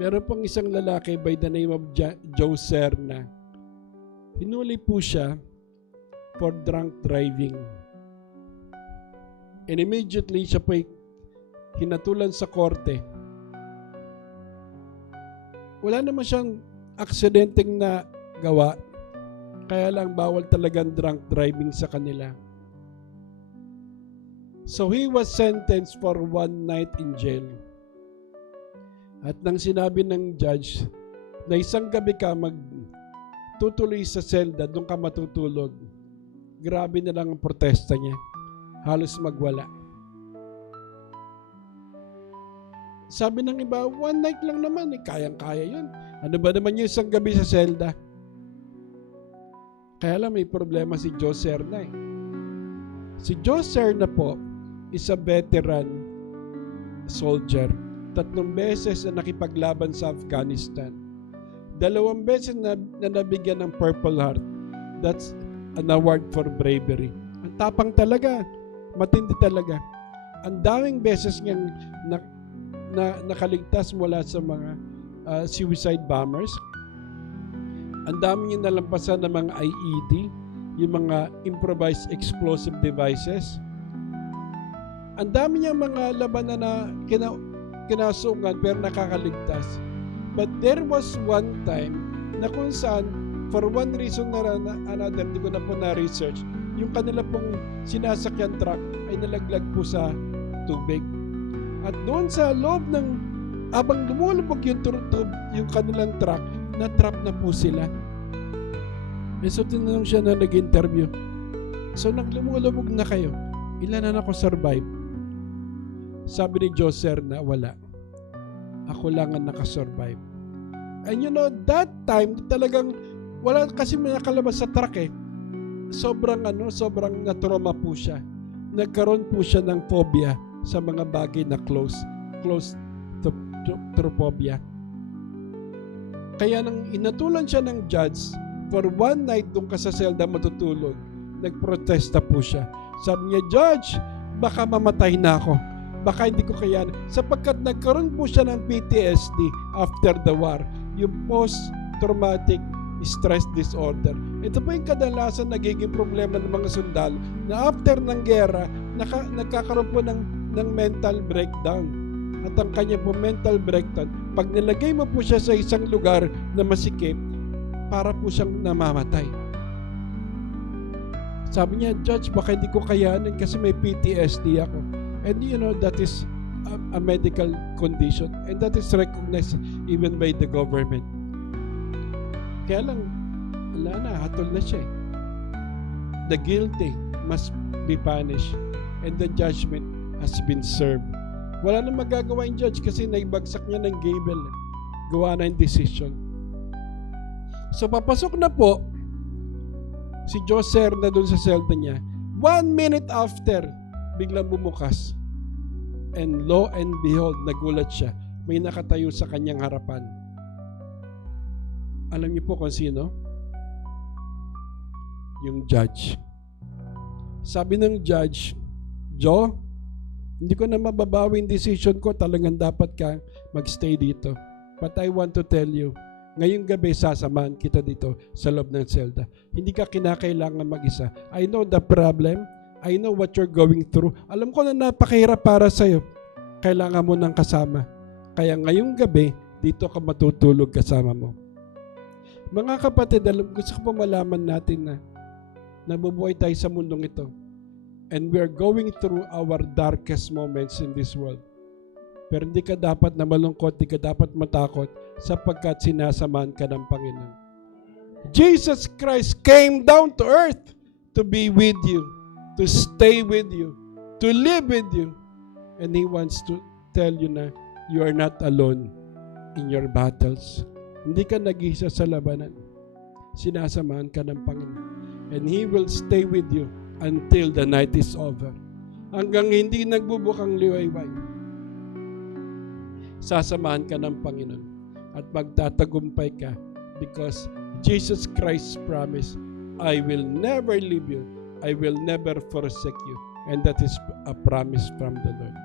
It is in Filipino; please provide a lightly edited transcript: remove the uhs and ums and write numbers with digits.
Meron pong isang lalaki by the name of Joe Serna. Hinuli po siya for drunk driving. And immediately siya po hinatulan sa korte. Wala naman siyang aksidenteng na gawa. Kaya lang bawal talagang drunk driving sa kanila. So he was sentenced for 1 night in jail. At nang sinabi ng judge na isang gabi ka magtutuloy sa selda, doon ka matutulog. Grabe na lang ang protesta niya. Halos magwala. Sabi ng iba, 1 night lang naman, kayang-kaya yun. Ano ba naman yung isang gabi sa selda? Kaya lang may problema si Joe Serna. Si Joe Serna po is a veteran soldier. 3 beses na nakipaglaban sa Afghanistan. 2 beses na nabigyan ng Purple Heart. That's an award for bravery. Ang tapang talaga. Matindi talaga. Ang daming beses niyang nakaligtas mula sa mga suicide bombers. Ang dami niya nalampasan ng mga IED, yung mga improvised explosive devices. Ang dami niya mga labanan na kinasungan pero nakakaligtas. But there was one time na kung saan, for one reason or another, hindi ko na po na-research, yung kanila pong sinasakyan truck ay nalaglag po sa tubig. At doon sa loob ng, abang lumulubog yung kanilang truck, na-trap na po sila. So tinanong siya na nag-interview. So nang lumulubog na kayo, ilan na ako survive? Sabi ni Joe Serna, wala. Ako lang ang nakasurvive. And you know, that time, talagang wala kasi may nakalabas sa truck eh. Sobrang na-trauma po siya. Nagkaroon po siya ng phobia sa mga bagay na close to phobia. Kaya nang inatulan siya ng judge, for 1 night doon ka sa selda matutulog, nagprotesta po siya. Sabi niya, Judge, baka mamatay na ako. Baka hindi ko kayanin. Sapagkat nagkaroon po siya ng PTSD after the war. Yung post-traumatic stress disorder. Ito po yung kadalasan nagiging problema ng mga sundalo na after ng gera, nagkakaroon po ng mental breakdown. At ang kanya po mental breakdown, pag nilagay mo po siya sa isang lugar na masikip, para po siyang namamatay. Sabi niya, Judge, baka hindi ko kayanin kasi may PTSD ako. And you know, that is a medical condition and that is recognized even by the government. Kaya lang, wala na, hatol na siya. The guilty must be punished and the judgment has been served. Wala na magagawa yung judge kasi naibagsak niya ng gable. Gawa na yung decision. So papasok na po si Joe Serna doon sa selda niya. 1 minute after, biglang bumukas. And lo and behold, nagulat siya. May nakatayo sa kanyang harapan. Alam niyo po kung sino? Yung judge. Sabi ng judge, Joe, hindi ko na mababawi yung decision ko. Talagang dapat ka magstay dito. But I want to tell you, ngayong gabi sasamahan kita dito sa loob ng selda. Hindi ka kinakailangan mag-isa. I know the problem. I know what you're going through. Alam ko na napakahirap para sa'yo. Kailangan mo ng kasama. Kaya ngayong gabi, dito ka matutulog kasama mo. Mga kapatid, gusto ko pa malaman natin na nabubuhay tayo sa mundong ito. And we are going through our darkest moments in this world. Pero hindi ka dapat na malungkot, hindi ka dapat matakot sapagkat sinasamahan ka ng Panginoon. Jesus Christ came down to earth to be with you, to stay with you, to live with you. And He wants to tell you na you are not alone in your battles. Hindi ka nag-isa sa labanan. Sinasamahan ka ng Panginoon. And He will stay with you until the night is over. Hanggang hindi nagbubukang liwayway. Sasamahan ka ng Panginoon at magtatagumpay ka because Jesus Christ promised, I will never leave you, I will never forsake you, and that is a promise from the Lord.